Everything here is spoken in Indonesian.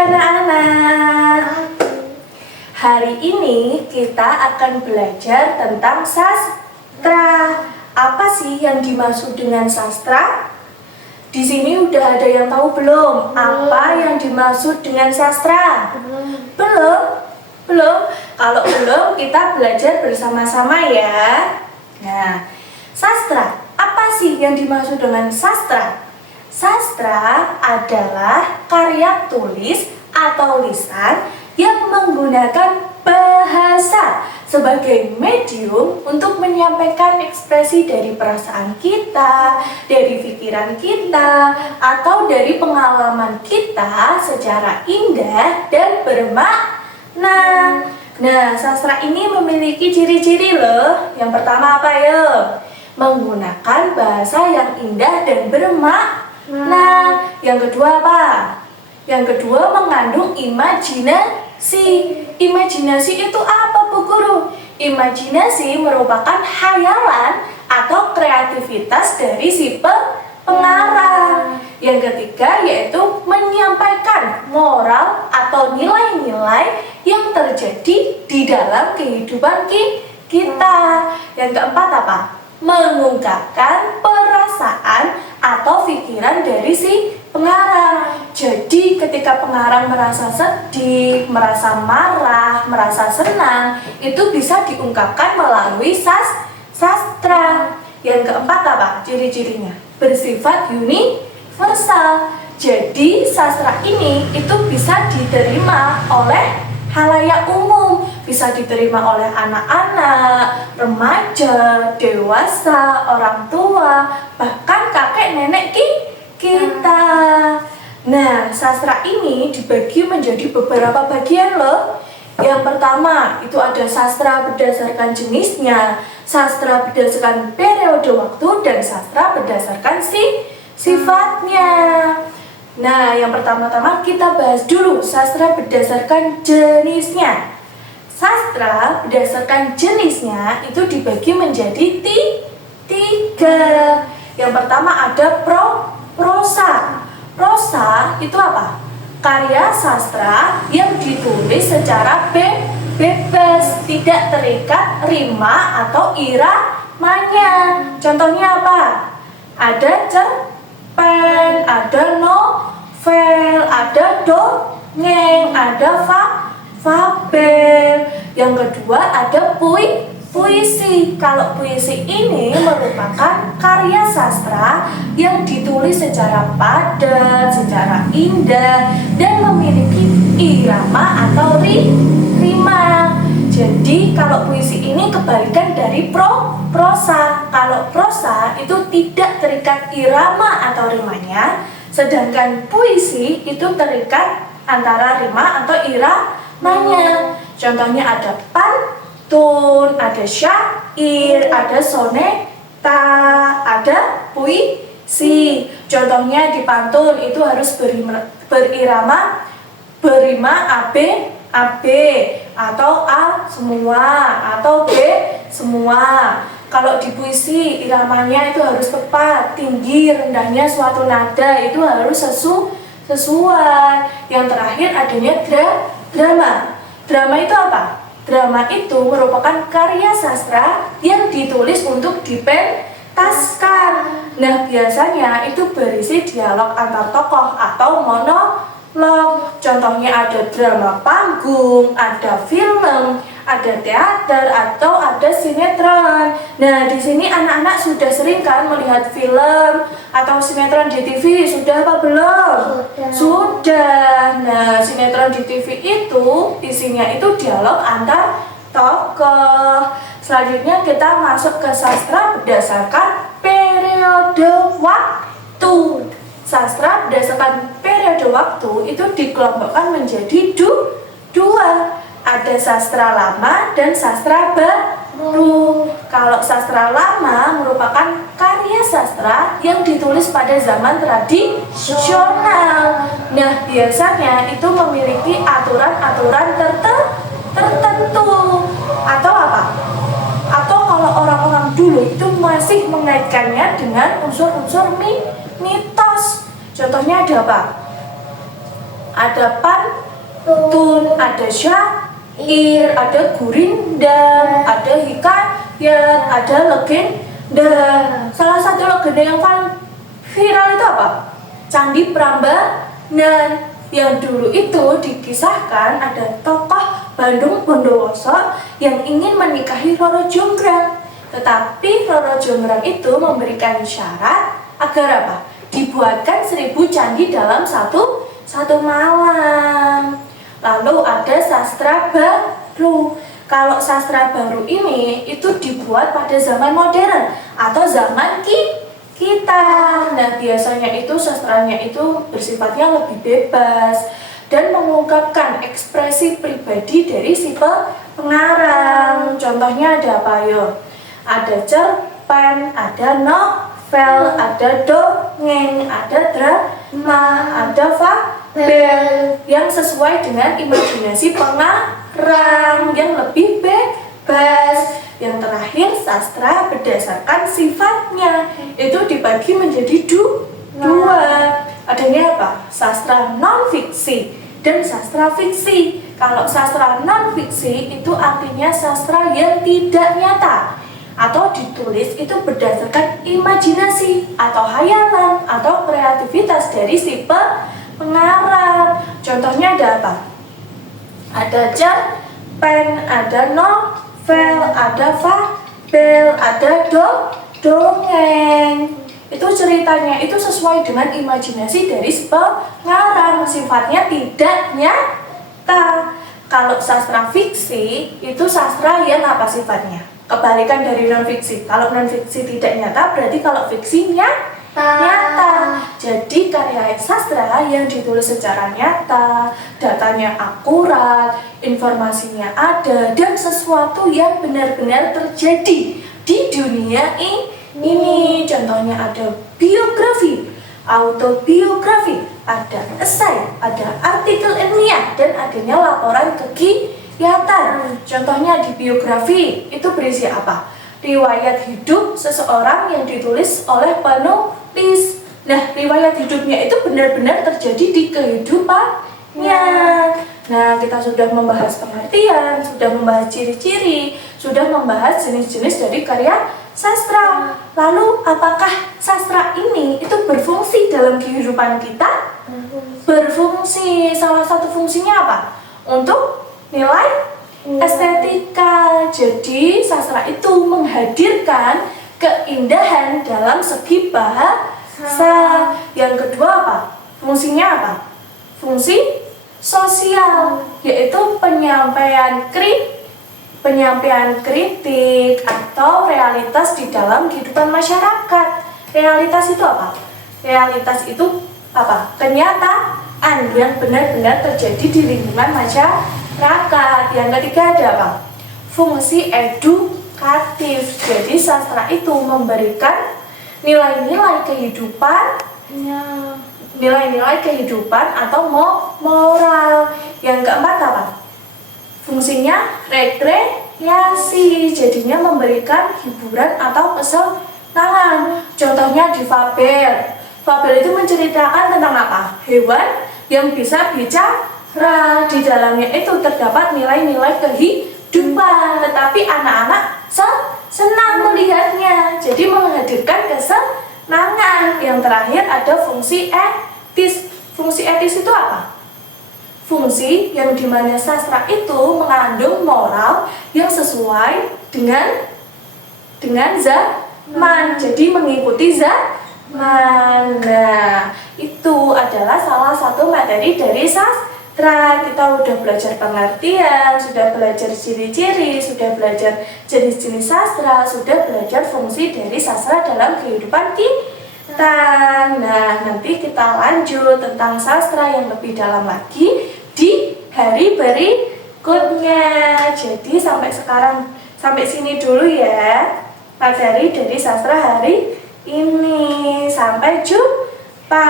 anak-anak. Hari ini kita akan belajar tentang sastra. Apa sih yang dimaksud dengan sastra? Di sini udah ada yang tahu belum? Apa yang dimaksud dengan sastra? Belum? Belum? Kalau belum, kita belajar bersama-sama ya. Nah, sastra. Apa sih yang dimaksud dengan sastra? Sastra adalah karya tulis atau lisan yang menggunakan bahasa sebagai medium untuk menyampaikan ekspresi dari perasaan kita, dari pikiran kita, atau dari pengalaman kita secara indah dan bermakna. Nah, sastra ini memiliki ciri-ciri loh. Yang pertama apa ya? Menggunakan bahasa yang indah dan bermakna. Yang kedua apa? Yang kedua mengandung imajinasi. Imajinasi itu apa Bu Guru? Imajinasi merupakan hayalan atau kreativitas dari si pengarang. Yang ketiga yaitu menyampaikan moral atau nilai-nilai yang terjadi di dalam kehidupan kita. Yang keempat apa? Mengungkapkan perasaan atau pikiran dari si pengarang. Jadi ketika pengarang merasa sedih, merasa marah, merasa senang, itu bisa diungkapkan melalui sastra. Yang keempat apa? Ciri-cirinya bersifat universal. Jadi sastra ini itu bisa diterima oleh halayak umum, bisa diterima oleh anak-anak, remaja, dewasa, orang tua, bahkan kakek nenek kita. Nah, sastra ini dibagi menjadi beberapa bagian loh. Yang pertama itu ada sastra berdasarkan jenisnya, sastra berdasarkan periode waktu, dan sastra berdasarkan sifatnya. Nah, yang pertama-tama kita bahas dulu sastra berdasarkan jenisnya. Sastra berdasarkan jenisnya itu dibagi menjadi tiga. Yang pertama ada prosa. Prosa itu apa? Karya sastra yang ditulis secara bebas, tidak terikat rima atau iramanya. Contohnya apa? Ada cerpen, ada novel, ada dongeng, ada fabel. Yang kedua ada puisi. Kalau puisi ini merupakan karya sastra yang ditulis secara padat, secara indah, dan memiliki irama atau rima. Jadi kalau puisi ini kebalikan dari prosa. Kalau prosa itu tidak terikat irama atau rimanya, sedangkan puisi itu terikat antara rima atau iramanya. Contohnya ada pantun, ada syair, ada soneta, ada puisi. Contohnya di pantun itu harus berima AB, atau A semua, atau B semua. Kalau di puisi iramanya itu harus tepat, tinggi, rendahnya suatu nada itu harus sesuai. Yang terakhir adanya drama. Drama itu apa? Drama itu merupakan karya sastra yang ditulis untuk dipentaskan. Nah, biasanya itu berisi dialog antar tokoh atau monolog. Contohnya ada drama panggung, ada film, ada teater, atau ada sinetron. Nah, di sini anak-anak sudah sering kan melihat film atau sinetron di TV, sudah apa belum? Sudah. Nah, sinetron di TV itu isinya itu dialog antar tokoh. Selanjutnya kita masuk ke sastra berdasarkan periode waktu. Sastra berdasarkan periode waktu itu dikelompokkan menjadi dua. Ada sastra lama dan sastra baru. Kalau sastra lama merupakan karya sastra yang ditulis pada zaman tradisional. Nah, biasanya itu memiliki aturan-aturan tertentu. Atau apa? Atau kalau orang-orang dulu itu masih mengaitkannya dengan unsur-unsur mitos. Contohnya ada apa? Ada tun, ada syair, ada gurindam, ada hikayat, ada legenda. Salah satu legenda yang paling viral itu apa? Candi Prambanan. Yang dulu itu dikisahkan ada tokoh Bandung Bondowoso yang ingin menikahi Roro Jonggrang. Tetapi Roro Jonggrang itu memberikan syarat agar apa? Dibuatkan 1000 candi dalam satu malam. Lalu ada sastra baru. Kalau sastra baru ini itu dibuat pada zaman modern atau zaman kita. Nah, biasanya itu sastranya itu bersifatnya lebih bebas dan mengungkapkan ekspresi pribadi dari si pengarang. Contohnya ada apa yo? Ada cerpen, ada novel, ada dongeng, ada drama, ada fabel yang sesuai dengan imajinasi pengarang yang lebih bebas. Yang terakhir, sastra berdasarkan sifatnya itu dibagi menjadi dua. Adanya apa? Sastra non-fiksi dan sastra fiksi. Kalau sastra non-fiksi itu artinya sastra yang tidak nyata atau ditulis itu berdasarkan imajinasi atau hayalan atau kreativitas dari si pengarang. Contohnya ada apa? Ada cerpen, ada novel, ada fabel, ada dongeng. Itu ceritanya itu sesuai dengan imajinasi dari pengarang, sifatnya tidak nyata. Kalau sastra fiksi itu sastra yang apa sifatnya? Kebalikan dari non-fiksi. Kalau non-fiksi tidak nyata, berarti kalau fiksinya nyata. Jadi karya sastra yang ditulis secara nyata, datanya akurat, informasinya ada, dan sesuatu yang benar-benar terjadi di dunia ini. Contohnya ada biografi, autobiografi, ada esai, ada artikel ilmiah, dan adanya laporan kegiatan. Contohnya di biografi itu berisi apa? Riwayat hidup seseorang yang ditulis oleh penulis. Nah, riwayat hidupnya itu benar-benar terjadi di kehidupannya. Nah, kita sudah membahas pengertian, sudah membahas ciri-ciri, sudah membahas jenis-jenis dari karya sastra. Lalu, apakah sastra ini itu berfungsi dalam kehidupan kita? Berfungsi. Salah satu fungsinya apa? Untuk nilai estetika. Jadi sastra itu menghadirkan keindahan dalam segi bahasa. Yang kedua apa? Fungsinya apa? Fungsi sosial, yaitu penyampaian kritik atau realitas di dalam kehidupan masyarakat. Realitas itu apa? Realitas itu apa? Kenyataan yang benar-benar terjadi di lingkungan masyarakat. Yang ketiga ada apa? Fungsi edukatif. Jadi sastra itu memberikan nilai-nilai kehidupan atau moral. Yang keempat apa? Fungsinya rekreasi. Jadinya memberikan hiburan atau kesenangan. Contohnya di fabel. Fabel itu menceritakan tentang apa? Hewan yang bisa bicara. Di dalamnya itu terdapat nilai-nilai kehidupan, tetapi anak-anak senang melihatnya. Jadi menghadirkan kesenangan. Yang terakhir ada fungsi etis. Fungsi etis itu apa? Fungsi yang dimana sastra itu mengandung moral yang sesuai dengan zaman. Jadi mengikuti zaman. Nah, itu adalah salah satu materi dari sastra. Kita sudah belajar pengertian, sudah belajar ciri-ciri, sudah belajar jenis-jenis sastra, sudah belajar fungsi dari sastra dalam kehidupan kita. Nah, nanti kita lanjut tentang sastra yang lebih dalam lagi di hari berikutnya. Jadi sampai sini dulu ya materi dari sastra hari ini. Sampai jumpa.